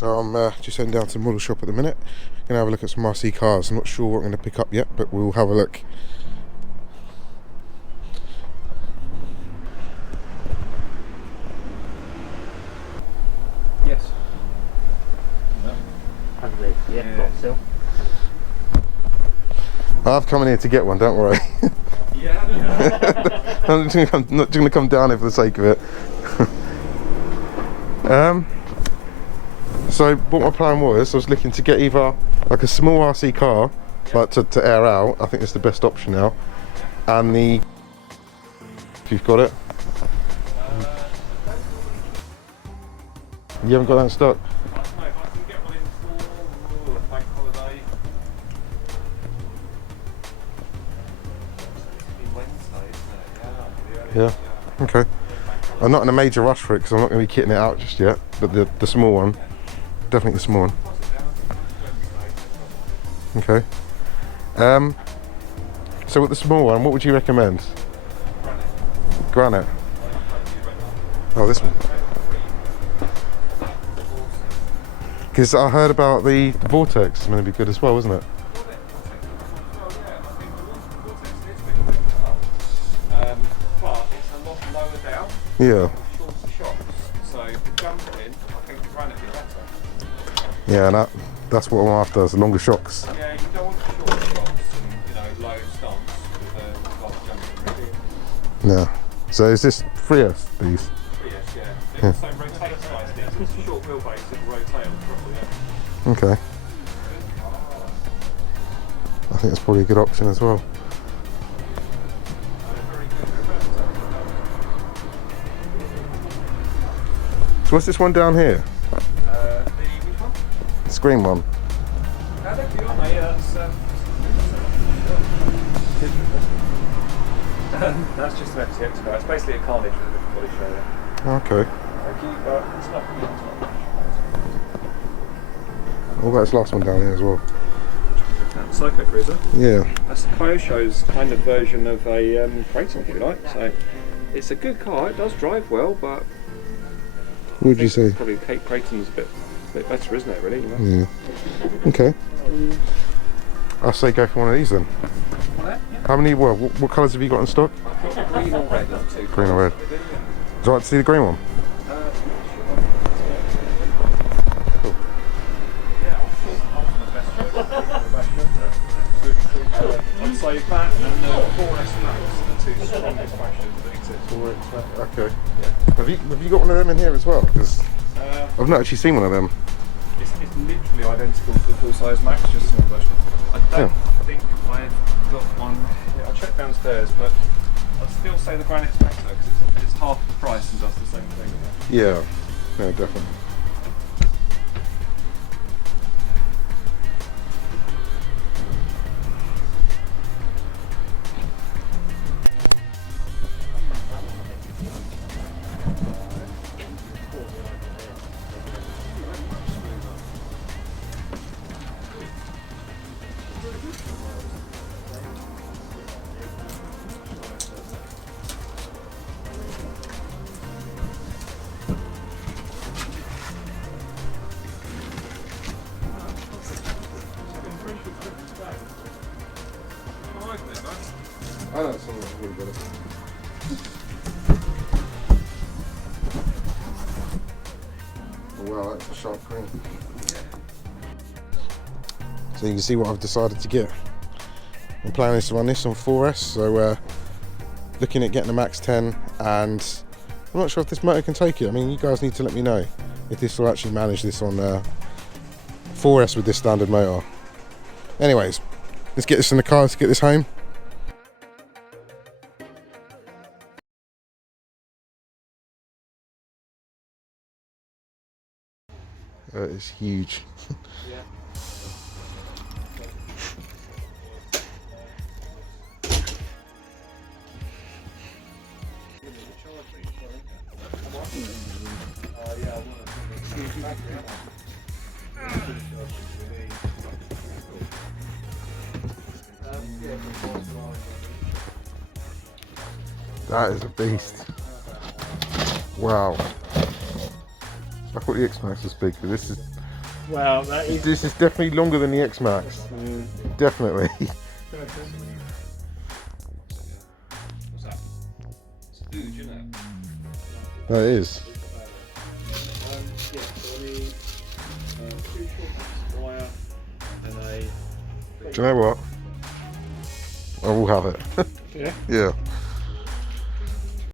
So I'm just heading down to the model shop at the minute. Gonna have a look at some RC cars. I'm not sure what I'm going to pick up yet, but we'll have a look. Yes. Yeah. I've come in here to get one, don't worry. Yeah. I'm not going to come down here for the sake of it. So what my plan was, I was looking to get either like a small RC car, like to air out. I think it's the best option now. And if you've got it. You haven't got that in stock? I don't know if I can get one in for the bank holiday. Wednesday, isn't it? Yeah. Okay. I'm not in a major rush for it because I'm not going to be kitting it out just yet. But the small one, definitely the small one. Okay. So with the small one, what would you recommend? Granite. Oh, this one. Because I heard about the Vortex is going to be good as well, isn't it? But it's a lot lower down. Yeah. Shorter shocks. So for jumping, I think the granite would be better. Yeah, and that's what I'm after, is the longer shocks. Yeah, you don't want short shocks and low stunts with a lot of jumping really. Yeah. So is this 3S, these? 3S, yeah. They're the same rotator size things. It's a short wheelbase and rotator properly. Okay. I think that's probably a good option as well. So what's this one down here? Which one? This green one. That's just an FTX car. It's basically a Carnage with a different body trailer. Okay. Thank you, but it's not. What about this last one down here as well? Psycho Cruiser. Yeah. That's Kyosho's kind of version of a Kraton, if you like. So it's a good car. It does drive well, but What would you say? probably Kate Kraton's a bit better, isn't it? Really? Yeah. Okay. I'll say go for one of these then. How many? Well, what colours have you got in stock? I've got green or red. Two. Green or red? Would you like to see the green one? I'd say that and the 4S Max are the two strongest fashions that exist. Okay. Yeah. Have you got one of them in here as well? Because I've not actually seen one of them. It's literally identical to the full-size Max, just a small version. I don't think I've got one. Yeah, I'll check downstairs, but I'd still say the Granite's better because it's half the price and does the same thing. Yeah. No, definitely. I know someone's really good at it. Oh, wow, that's a sharp green. So you can see what I've decided to get. I'm planning to run this on 4S, so looking at getting a Max 10, and I'm not sure if this motor can take it. I mean, you guys need to let me know if this will actually manage this on 4S with this standard motor. Anyways, let's get this in the car, let's get this home. It's huge. Yeah. That is a beast. Wow. I thought the X-Maxx was big, but this is Wow, that is. This is definitely longer than the X-Maxx. Definitely. What's that? It's huge, isn't it? That is. Yeah, so I need 2 short wire and a. Do you know what? I will have it. Yeah. Yeah.